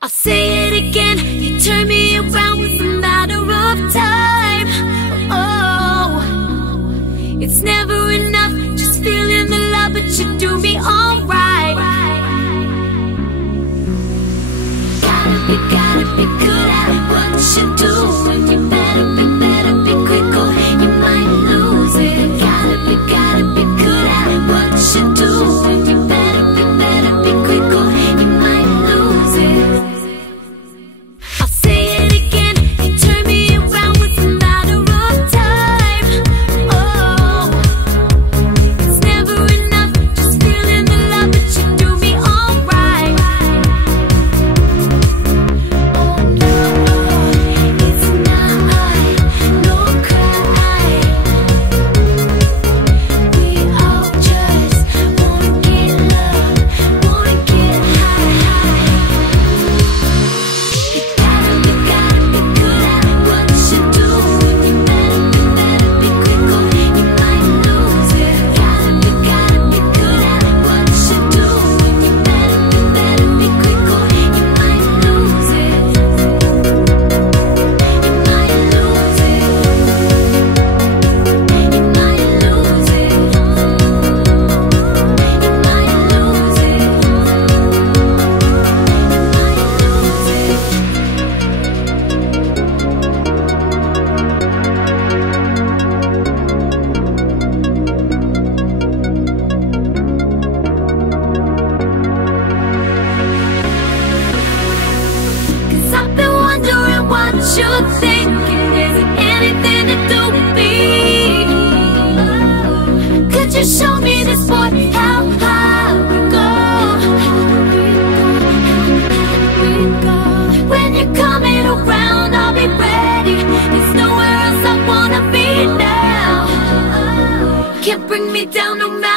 I'll say it again, you turn me around with a matter of time. Oh, it's never enough, just feeling the love, but you do me alright. Gotta be good at what you do, and you better be quick or you might lose it. Gotta be good at what you do, and you better be quick or you might lose it. I'll say it again, you turn me around with a matter of time. Oh, it's never enough, just feeling the love, but you do me alright. Oh no, it's not no cry. We all just wanna get love, wanna get high. You gotta be good at what you do, and you better be quick or you might lose it. Gotta be good at what you do, and you better be quick or you might lose it. You might lose it. You might lose it. You might lose Cause I've been wondering what you're thinking. Is it anything to do with me? Could you show me this boy how high we go? When you're coming around, I'll be ready. There's nowhere else I wanna be now. Can't bring me down no matter